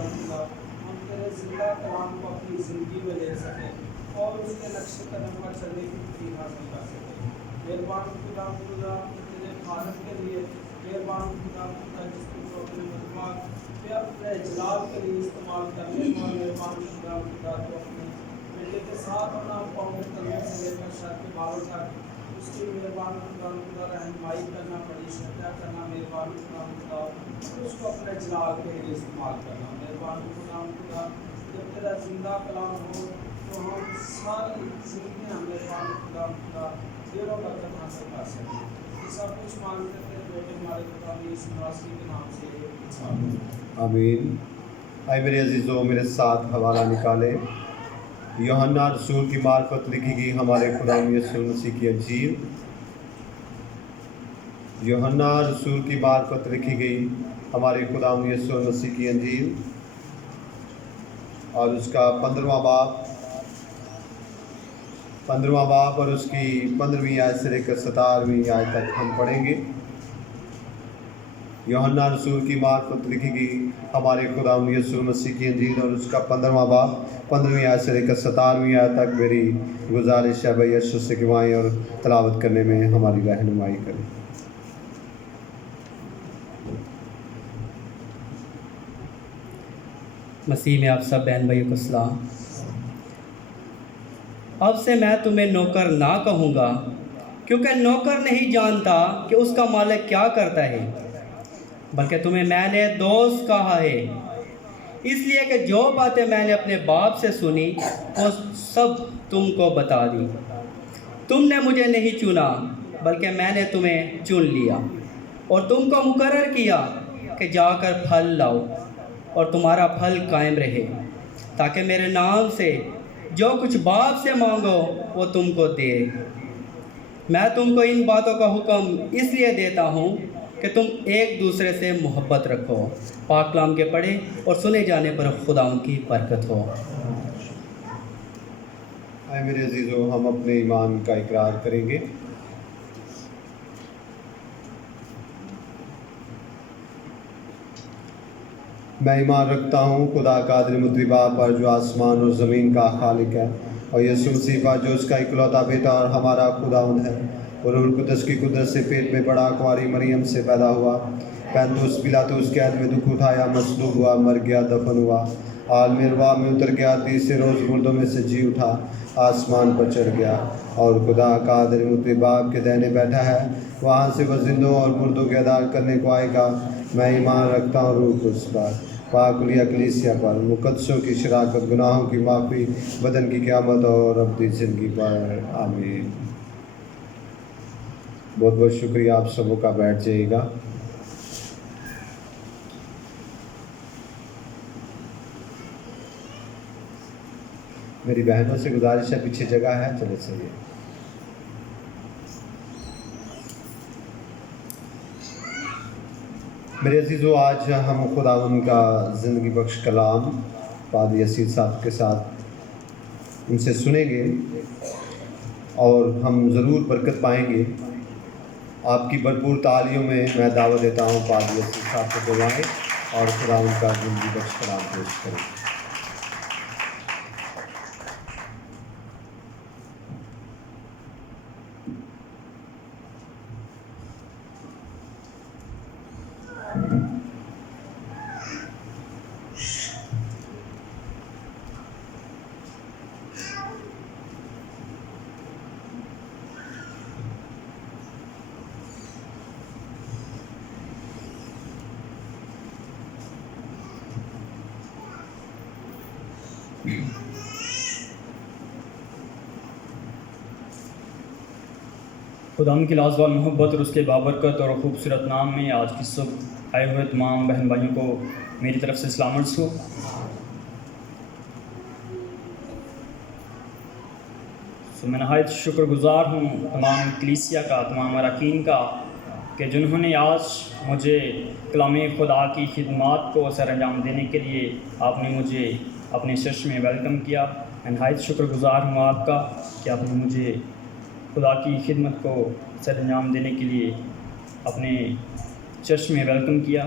خدا ہم تیرے زندہ کلام کو اپنی زندگی میں لے سکیں اور اس کے نقش قدم پر چلنے کی توفیق حاصل کر سکیں. مہربان خدا تیرے خالق کے لیے مہربان خدا جس کو اپنے مجموعہ پہ اپنے جلال کے لیے استعمال کرنے اور مہربان خدا تو اپنے بیٹے کے ساتھ اپنا پاؤں تلنے سے لے کر شاید کے بالوں تک اس کی مہربان خدا رہنمائی کرنا بڑی شدہ کرنا مہربان خدا اس کو اپنے جلال کے لیے استعمال کرنا مہربان خدا جب تیرا زندہ کلام ہو تو ہم ساری زندگیاں مہربان خدا دیر و برکت حاصل کر سکیں. یہ سب کچھ مانگتے تھے بیٹے ہمارے خدا یسوع مسیح کے نام سے آمین. آئے میرے عزیزوں میرے ساتھ حوالہ نکالے. یوحنا رسول کی معرفت لکھی گئی ہمارے خدا یسوع مسیح کی انجیل. یوحنا رسول کی معرفت لکھی گئی ہمارے خدا یسوع مسیح کی انجیل اور اس کا 15واں باب اور اس کی 15ویں آیت سے لے کر 17ویں آیت تک ہم پڑھیں گے. یوحنا رسول کی معرفت لکھی گئی ہمارے خدا یسوع مسیح کی انجیل اور اس کا 15واں باب 15ویں آیت سے لے کر 17ویں آیت تک. میری گزارش ہے بھائی ارشد سے گوائیں اور تلاوت کرنے میں ہماری رہنمائی کریں. مسیح میں آپ سب بہن بھائیوں کو سلام. اب سے میں تمہیں نوکر نہ کہوں گا کیونکہ نوکر نہیں جانتا کہ اس کا مالک کیا کرتا ہے، بلکہ تمہیں میں نے دوست کہا ہے، اس لیے کہ جو باتیں میں نے اپنے باپ سے سنی وہ سب تم کو بتا دی. تم نے مجھے نہیں چنا بلکہ میں نے تمہیں چن لیا اور تم کو مقرر کیا کہ جا کر پھل لاؤ اور تمہارا پھل قائم رہے، تاکہ میرے نام سے جو کچھ باپ سے مانگو وہ تم کو دے. میں تم کو ان باتوں کا حکم اس لیے دیتا ہوں کہ تم ایک دوسرے سے محبت رکھو. پاک کلام کے پڑھے اور سنے جانے پر خدا ان کی برکت ہو. آئے میرے عزیزوں ہم اپنے ایمان کا اقرار کریں گے. میں ایمان رکھتا ہوں خدا قادر مطلب باپ پر جو آسمان اور زمین کا خالق ہے، اور یسوع مسیح پر جو اس کا اکلوتا بیٹا اور ہمارا خداوند ہے، اور روح القدس کی قدرت سے پیٹ میں بڑا کنواری مریم سے پیدا ہوا، پینتوس پیلاطس قید میں دکھ اٹھایا، مصلوب ہوا، مر گیا، دفن ہوا، عالم ارواح میں اتر گیا، تیسرے روز مردوں میں سے جی اٹھا، آسمان پر چڑھ گیا، اور خدا قادر مطلب باپ کے دہنے بیٹھا ہے، وہاں سے وہ زندوں اور مردوں کے عدالت کرنے کو آئے گا. میں ایمان رکھتا ہوں روح القدس پر، پاک کلیسیا پر، مقدسوں کی شراکت، گناہوں کی معافی، بدن کی قیامت اور ابدی زندگی پر. آمین. بہت بہت شکریہ. آپ سبوں کا بیٹھ جائیے گا. میری بہنوں سے گزارش ہے پیچھے جگہ ہے، چلے چلیے. میرے عزیزو آج ہم خداوند کا زندگی بخش کلام پادری اسید صاحب کے ساتھ ان سے سنیں گے اور ہم ضرور برکت پائیں گے. آپ کی بھرپور تعلیوں میں میں دعوت دیتا ہوں پادری اسید صاحب کو بلائیں اور خداوند کا زندگی بخش کلام پیش کریں. خداوند کی لازوال محبت اور اس کے بابرکت اور خوبصورت نام میں آج کی صبح آئے ہوئے تمام بہن بھائیوں کو میری طرف سے سلامت ہو. میں نہایت شکر گزار ہوں تمام کلیسیا کا، تمام اراکین کا، کہ جنہوں نے آج مجھے کلام خدا کی خدمات کو سر انجام دینے کے لیے آپ نے مجھے اپنے چرچ میں ویلکم کیا. میں نہایت شکر گزار ہوں آپ کا کہ آپ نے مجھے خدا کی خدمت کو سر انجام دینے کے لیے اپنے چرچ میں ویلکم کیا.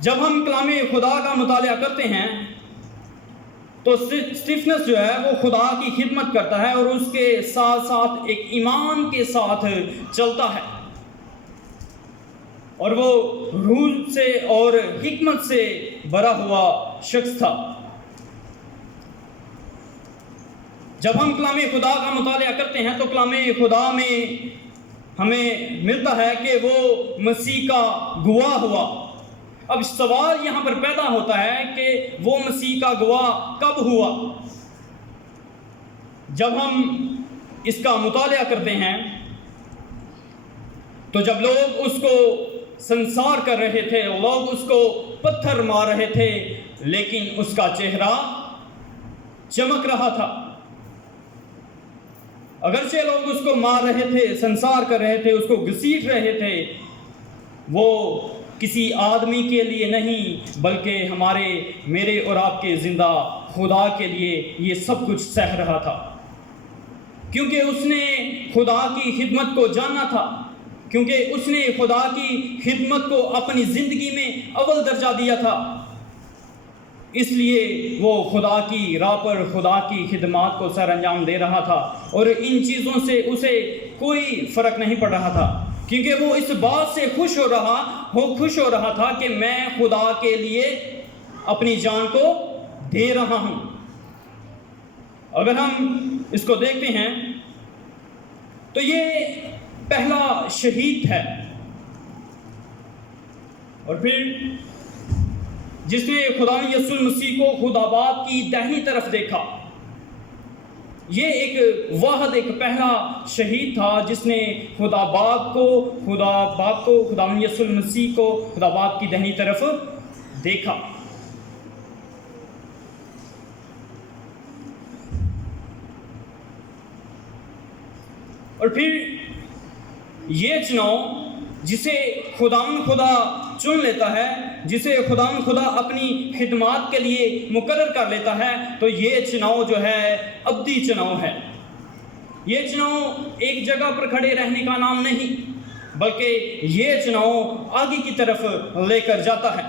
جب ہم کلام خدا کا مطالعہ کرتے ہیں تو اسٹیفنس جو ہے وہ خدا کی خدمت کرتا ہے اور اس کے ساتھ ساتھ ایک ایمان کے ساتھ چلتا ہے، اور وہ روح سے اور حکمت سے بھرا ہوا شخص تھا۔ جب ہم کلام خدا کا مطالعہ کرتے ہیں تو کلام خدا میں ہمیں ملتا ہے کہ وہ مسیح کا گواہ ہوا۔ اب سوال یہاں پر پیدا ہوتا ہے کہ وہ مسیح کا گواہ کب ہوا؟ جب ہم اس کا مطالعہ کرتے ہیں تو جب لوگ اس کو سنسار کر رہے تھے، لوگ اس کو پتھر مار رہے تھے، لیکن اس کا چہرہ چمک رہا تھا۔ اگرچہ لوگ اس کو مار رہے تھے، سنسار کر رہے تھے، اس کو گھسیٹ رہے تھے، وہ کسی آدمی کے لیے نہیں بلکہ میرے اور آپ کے زندہ خدا کے لیے یہ سب کچھ سہ رہا تھا، کیونکہ اس نے خدا کی خدمت کو جانا تھا، کیونکہ اس نے خدا کی خدمت کو اپنی زندگی میں اول درجہ دیا تھا، اس لیے وہ خدا کی راہ پر خدا کی خدمات کو سر انجام دے رہا تھا، اور ان چیزوں سے اسے کوئی فرق نہیں پڑ رہا تھا، کیونکہ وہ اس بات سے خوش ہو رہا تھا کہ میں خدا کے لیے اپنی جان کو دے رہا ہوں۔ اگر ہم اس کو دیکھتے ہیں تو یہ پہلا شہید ہے، اور پھر جس نے خدا یسوع مسیح کو خدا باپ کی داہنی طرف دیکھا، یہ ایک پہلا شہید تھا جس نے خدا باپ کو خدا یسوع مسیح کو خدا باپ کی داہنی طرف دیکھا۔ اور پھر یہ چناؤ جسے خدا چن لیتا ہے، جسے خدا اپنی خدمات کے لیے مقرر کر لیتا ہے، تو یہ چناؤ جو ہے ابدی چناؤ ہے۔ یہ چناؤ ایک جگہ پر کھڑے رہنے کا نام نہیں، بلکہ یہ چناؤ آگے کی طرف لے کر جاتا ہے۔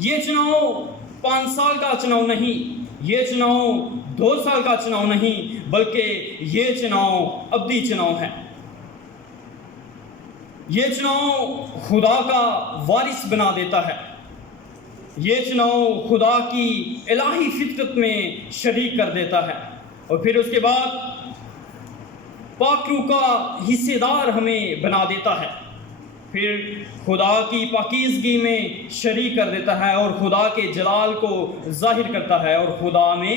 یہ چناؤ 5 سال کا چناؤ نہیں، یہ چناؤ 2 سال کا چناؤ نہیں، بلکہ یہ چناؤ ابدی چناؤ ہے۔ یہ چناؤ خدا کا وارث بنا دیتا ہے، یہ چناؤ خدا کی الہی فطرت میں شریک کر دیتا ہے، اور پھر اس کے بعد پاک روح کا حصے دار ہمیں بنا دیتا ہے، پھر خدا کی پاکیزگی میں شریک کر دیتا ہے، اور خدا کے جلال کو ظاہر کرتا ہے، اور خدا میں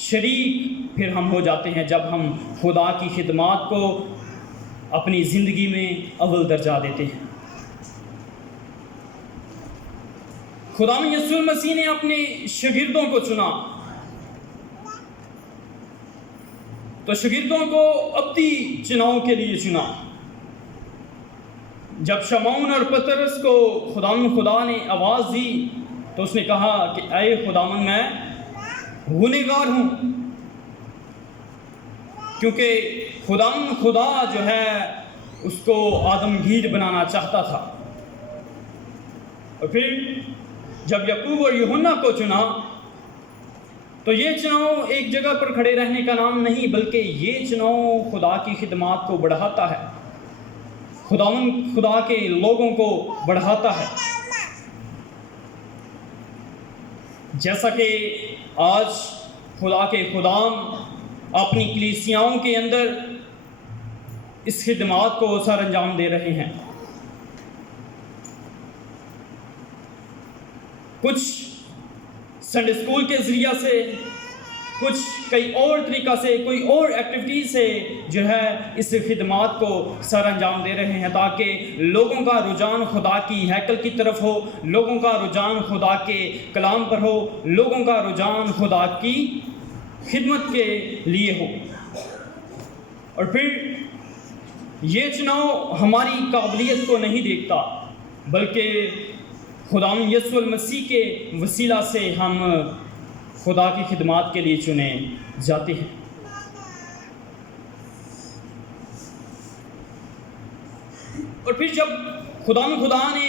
شریک پھر ہم ہو جاتے ہیں جب ہم خدا کی خدمات کو اپنی زندگی میں اول درجہ دیتے ہیں۔ خدا یسوع مسیح نے اپنے شاگردوں کو چنا، تو شاگردوں کو ابدی چناؤ کے لیے چنا۔ جب شمعون اور پطرس کو خدا نے آواز دی تو اس نے کہا کہ اے خداوند میں گنہگار ہوں، کیونکہ خدا جو ہے اس کو آدمگیر بنانا چاہتا تھا۔ اور پھر جب یعقوب اور یوحنا کو چنا تو یہ چناؤ ایک جگہ پر کھڑے رہنے کا نام نہیں، بلکہ یہ چناؤ خدا کی خدمات کو بڑھاتا ہے، خدا کے لوگوں کو بڑھاتا ہے۔ جیسا کہ آج خدا کے خدام اپنی کلیسیاؤں کے اندر اس خدمات کو سر انجام دے رہے ہیں، کچھ سنڈے اسکول کے ذریعہ سے، کچھ کئی اور طریقہ سے، کوئی اور ایکٹیویٹی سے جو ہے اس خدمات کو سر انجام دے رہے ہیں، تاکہ لوگوں کا رجحان خدا کی ہیکل کی طرف ہو، لوگوں کا رجحان خدا کے کلام پر ہو، لوگوں کا رجحان خدا کی خدمت کے لیے ہو۔ اور پھر یہ چناؤ ہماری قابلیت کو نہیں دیکھتا، بلکہ خدا یسوع المسیح کے وسیلہ سے ہم خدا کی خدمات کے لیے چنے جاتے ہیں۔ اور پھر جب خدا نے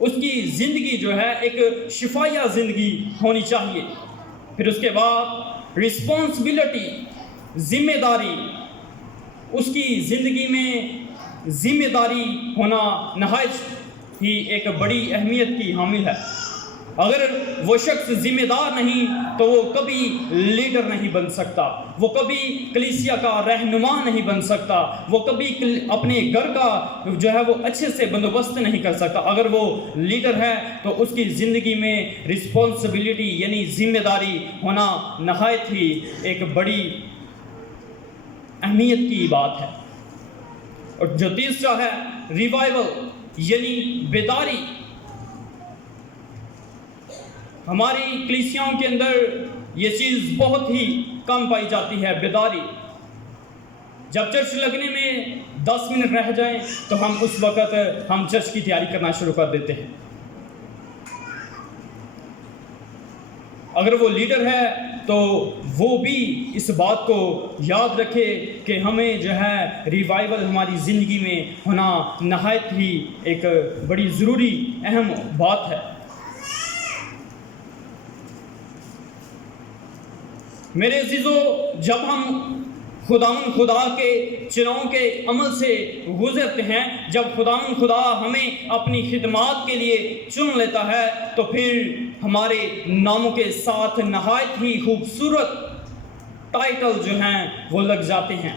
اس کی زندگی جو ہے ایک شفایہ زندگی ہونی چاہیے۔ پھر اس کے بعد رسپانسبلٹی، ذمہ داری، اس کی زندگی میں ذمہ داری ہونا نہایت ہی ایک بڑی اہمیت کی حامل ہے۔ اگر وہ شخص ذمہ دار نہیں تو وہ کبھی لیڈر نہیں بن سکتا، وہ کبھی کلیسیا کا رہنما نہیں بن سکتا، وہ کبھی اپنے گھر کا جو ہے وہ اچھے سے بندوبست نہیں کر سکتا۔ اگر وہ لیڈر ہے تو اس کی زندگی میں رسپانسبلٹی یعنی ذمہ داری ہونا نہایت ہی ایک بڑی اہمیت کی بات ہے۔ اور جو تیسرا ہے ریوائول یعنی بیداری۔ ہماری کلیسیاؤں کے اندر یہ چیز بہت ہی کم پائی جاتی ہے، بیداری۔ جب چرچ لگنے میں 10 منٹ رہ جائیں تو ہم اس وقت ہم چرچ کی تیاری کرنا شروع کر دیتے ہیں۔ اگر وہ لیڈر ہے تو وہ بھی اس بات کو یاد رکھے کہ ہمیں جو ہے ریوائول ہماری زندگی میں ہونا نہایت ہی ایک بڑی ضروری اہم بات ہے۔ میرے عزیزو، جب ہم خدا کے چناؤ کے عمل سے گزرتے ہیں، جب خدا ہمیں اپنی خدمات کے لیے چن لیتا ہے تو پھر ہمارے ناموں کے ساتھ نہایت ہی خوبصورت ٹائٹل جو ہیں وہ لگ جاتے ہیں۔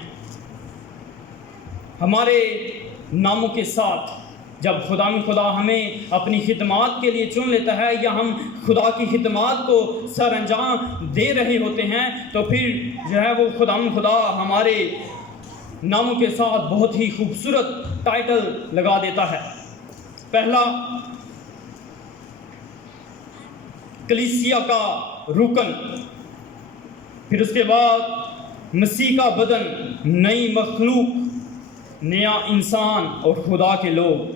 ہمارے ناموں کے ساتھ جب خدا ہمیں اپنی خدمات کے لیے چن لیتا ہے یا ہم خدا کی خدمات کو سر انجام دے رہے ہوتے ہیں تو پھر جو ہے وہ خدا ہمارے ناموں کے ساتھ بہت ہی خوبصورت ٹائٹل لگا دیتا ہے۔ پہلا، کلیسیا کا رکن، پھر اس کے بعد مسیح کا بدن، نئی مخلوق، نیا انسان اور خدا کے لوگ،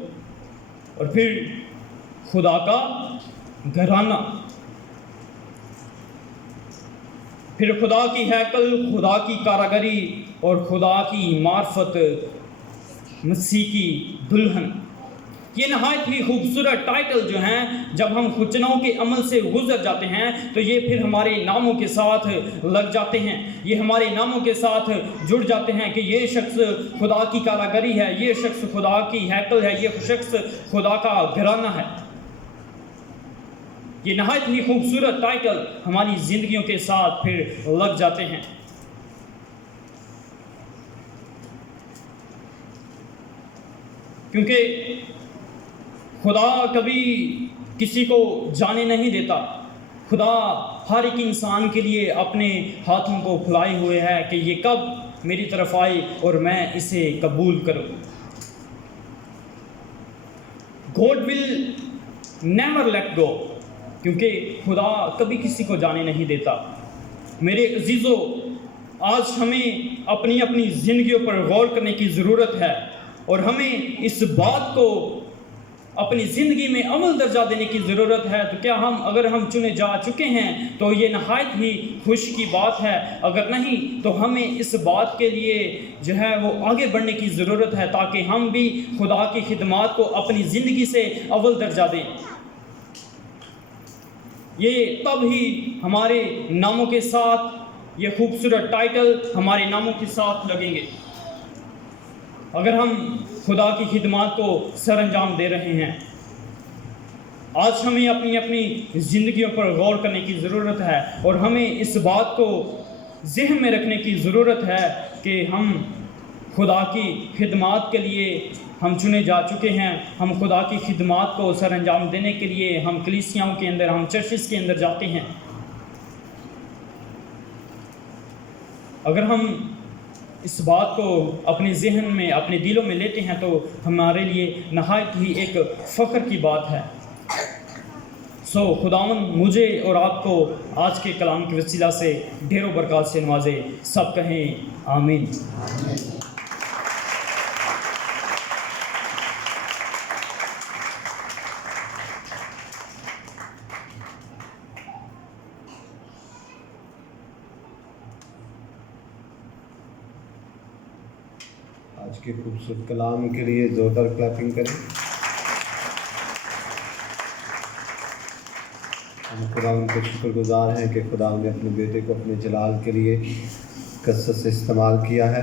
اور پھر خدا کا گھرانہ، پھر خدا کی ہیکل، خدا کی کاراگری اور خدا کی معرفت، مسیح کی دلہن۔ یہ نہایت ہی خوبصورت ٹائٹل جو ہیں جب ہم چناؤ کے عمل سے گزر جاتے ہیں تو یہ پھر ہمارے ناموں کے ساتھ لگ جاتے ہیں، یہ ہمارے ناموں کے ساتھ جڑ جاتے ہیں کہ یہ شخص خدا کی کاراگری ہے، یہ شخص خدا کی ہیکل ہے، یہ شخص خدا کا گھرانہ ہے۔ یہ نہایت ہی خوبصورت ٹائٹل ہماری زندگیوں کے ساتھ پھر لگ جاتے ہیں۔ کیونکہ خدا کبھی کسی کو جانے نہیں دیتا، خدا ہر ایک انسان کے لیے اپنے ہاتھوں کو پھیلائے ہوئے ہے کہ یہ کب میری طرف آئے اور میں اسے قبول کروں۔ God will never let go، کیونکہ خدا کبھی کسی کو جانے نہیں دیتا۔ میرے عزیزو، آج ہمیں اپنی زندگیوں پر غور کرنے کی ضرورت ہے اور ہمیں اس بات کو اپنی زندگی میں عمل درجہ دینے کی ضرورت ہے۔ تو کیا اگر ہم چنے جا چکے ہیں تو یہ نہایت ہی خوش کی بات ہے، اگر نہیں تو ہمیں اس بات کے لیے جو ہے وہ آگے بڑھنے کی ضرورت ہے تاکہ ہم بھی خدا کی خدمات کو اپنی زندگی سے اول درجہ دیں۔ یہ تب ہی ہمارے ناموں کے ساتھ یہ خوبصورت ٹائٹل ہمارے ناموں کے ساتھ لگیں گے۔ اگر ہم خدا کی خدمات کو سر انجام دے رہے ہیں، آج ہمیں اپنی زندگیوں پر غور کرنے کی ضرورت ہے اور ہمیں اس بات کو ذہن میں رکھنے کی ضرورت ہے کہ ہم خدا کی خدمات کے لیے ہم چنے جا چکے ہیں، ہم خدا کی خدمات کو سر انجام دینے کے لیے ہم کلیسیاؤں کے اندر، ہم چرچز کے اندر جاتے ہیں۔ اگر ہم اس بات کو اپنے ذہن میں، اپنے دلوں میں لیتے ہیں تو ہمارے لیے نہایت ہی ایک فخر کی بات ہے۔ خداوند مجھے اور آپ کو آج کے کلام کے وسیلہ سے ڈھیروں برکات سے نوازے، سب کہیں آمین۔ آج کے خوبصورت کلام کے لیے زوردار کلیپنگ کریں۔ ہم خدا ان کے شکر گزار ہیں کہ خدا نے اپنے بیٹے کو اپنے جلال کے لیے کثرت سے استعمال کیا ہے